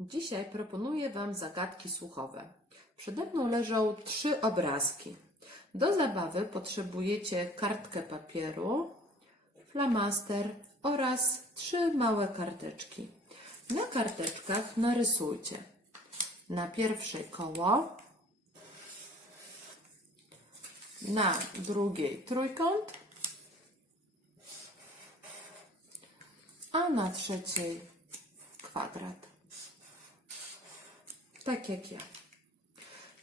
Dzisiaj proponuję Wam zagadki słuchowe. Przede mną leżą trzy obrazki. Do zabawy potrzebujecie kartkę papieru, flamaster oraz trzy małe karteczki. Na karteczkach narysujcie na pierwszej koło, na drugiej trójkąt, a na trzeciej kwadrat. Tak jak ja.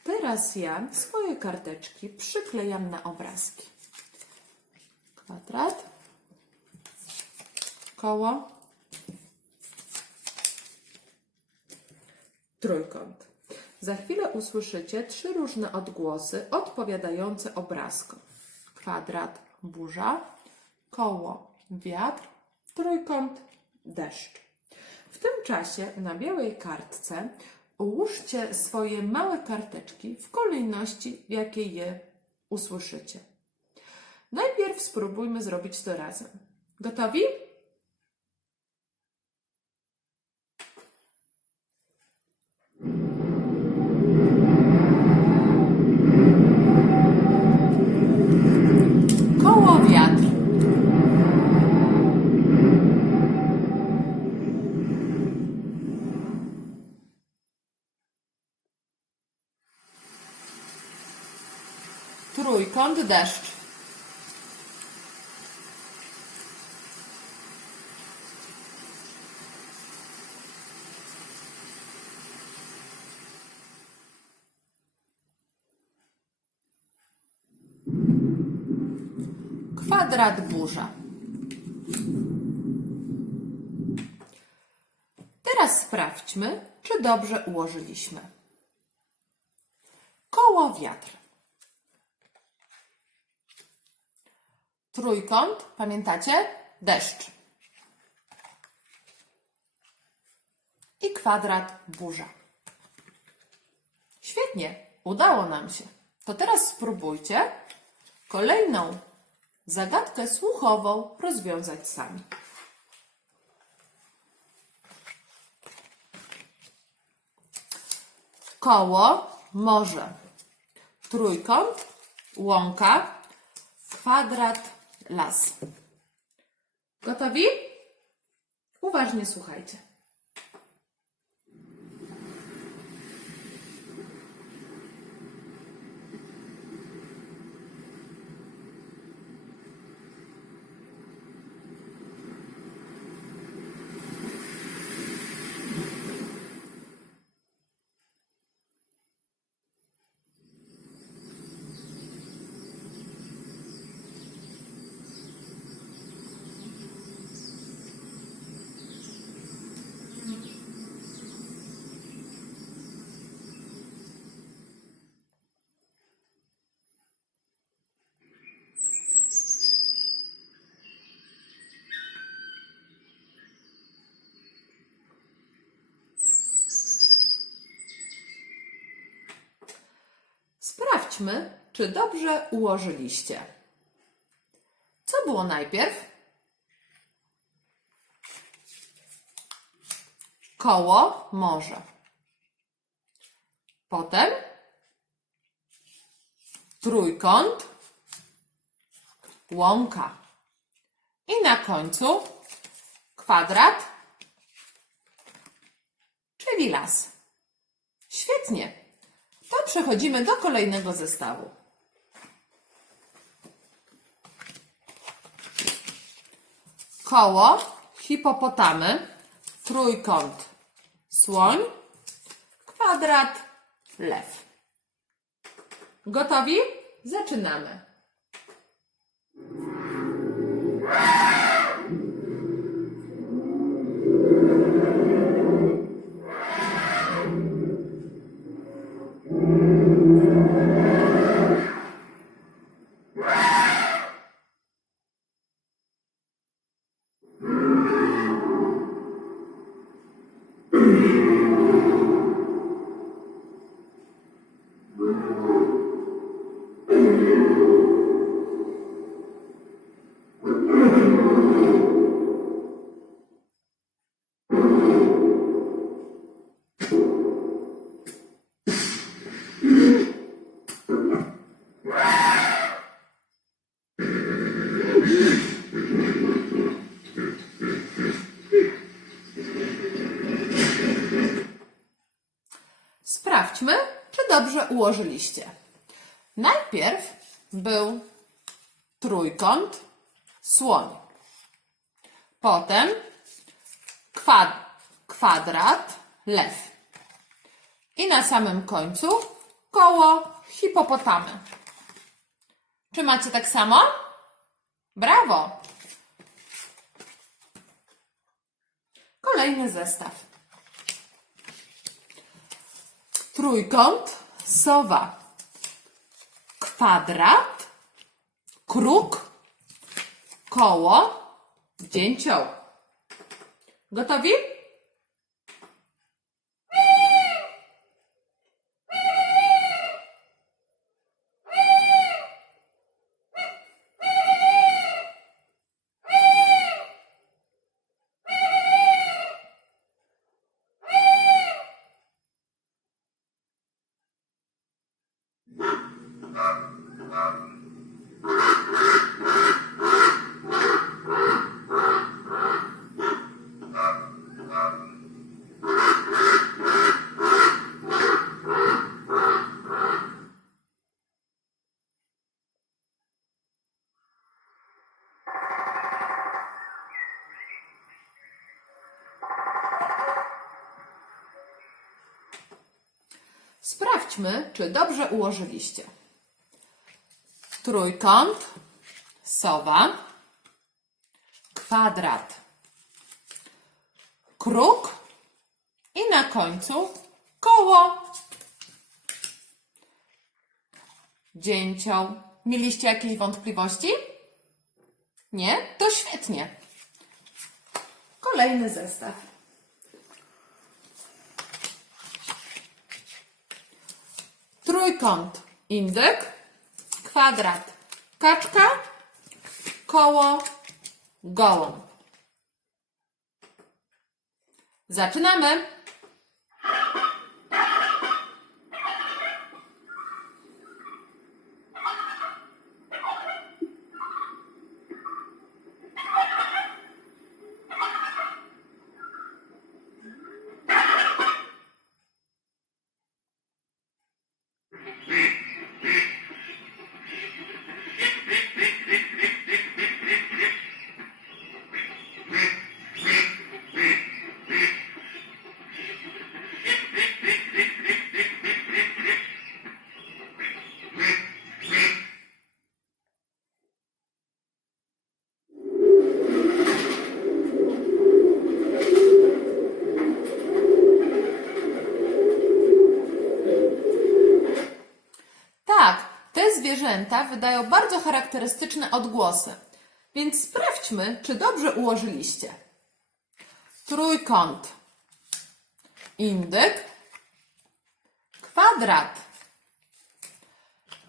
Teraz ja swoje karteczki przyklejam na obrazki. Kwadrat, koło, trójkąt. Za chwilę usłyszycie trzy różne odgłosy odpowiadające obrazkom. Kwadrat, burza, koło, wiatr, trójkąt, deszcz. W tym czasie na białej kartce ułóżcie swoje małe karteczki w kolejności, w jakiej je usłyszycie. Najpierw spróbujmy zrobić to razem. Gotowi? Trójkąt deszcz. Kwadrat burza. Teraz sprawdźmy, czy dobrze ułożyliśmy. Koło wiatr. Trójkąt, pamiętacie? Deszcz. I kwadrat burza. Świetnie, udało nam się. To teraz spróbujcie kolejną zagadkę słuchową rozwiązać sami. Koło, morze. Trójkąt, łąka, kwadrat, las. Gotowi? Uważnie słuchajcie. Sprawdźmy, czy dobrze ułożyliście. Co było najpierw? Koło, morze. Potem trójkąt, łąka. I na końcu kwadrat, czyli las. Świetnie. To przechodzimy do kolejnego zestawu. Koło, hipopotamy, trójkąt, słoń, kwadrat, lew. Gotowi? Zaczynamy. Sprawdźmy, czy dobrze ułożyliście. Najpierw był trójkąt, słoń. Potem kwad, kwadrat, lew. I na samym końcu koło hipopotamy. Czy macie tak samo? Brawo! Kolejny zestaw. Trójkąt, sowa, kwadrat, kruk, koło, dzięcioł. Gotowi? Sprawdźmy, czy dobrze ułożyliście. Trójkąt, sowa, kwadrat, kruk i na końcu koło. Dzięcioł. Mieliście jakieś wątpliwości? Nie? To świetnie. Kolejny zestaw. Trójkąt, indyk, kwadrat, kaczka, koło, gołąb. Zaczynamy. Tak, te zwierzęta wydają bardzo charakterystyczne odgłosy. Więc sprawdźmy, czy dobrze ułożyliście. Trójkąt, indyk, kwadrat,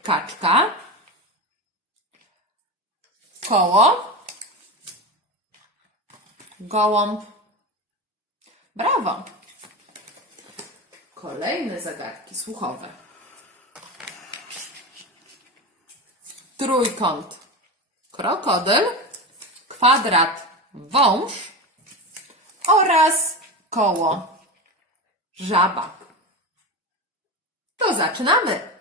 kaczka, koło, gołąb. Brawo! Kolejne zagadki słuchowe. Trójkąt krokodyl, kwadrat wąż oraz koło żaba. To zaczynamy.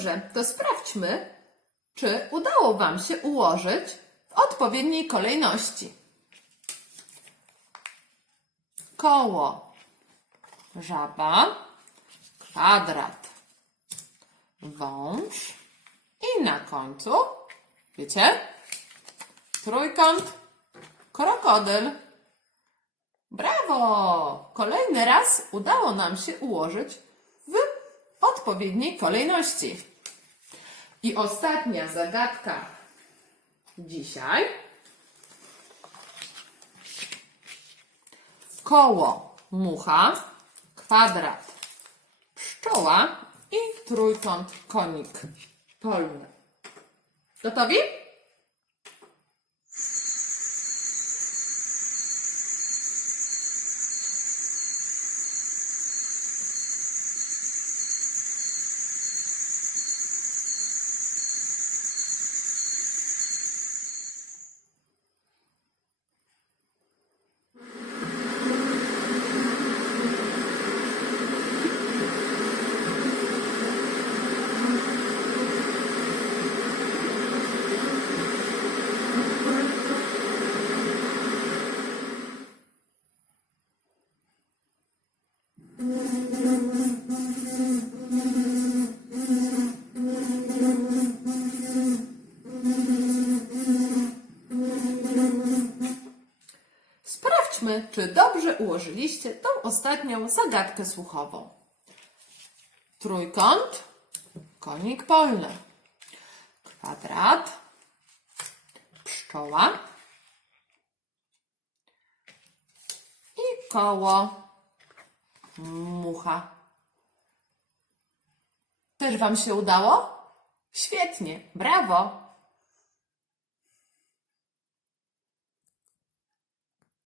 Dobrze, to sprawdźmy, czy udało Wam się ułożyć w odpowiedniej kolejności. Koło, żaba, kwadrat, wąż i na końcu, wiecie, trójkąt, krokodyl. Brawo! Kolejny raz udało nam się ułożyć w odpowiedniej kolejności. I ostatnia zagadka dzisiaj. Koło mucha, kwadrat pszczoła i trójkąt konik polny. Gotowi? Sprawdźmy, czy dobrze ułożyliście tą ostatnią zagadkę słuchową. Trójkąt, konik polny, kwadrat, pszczoła i koło mucha. Też Wam się udało? Świetnie, brawo!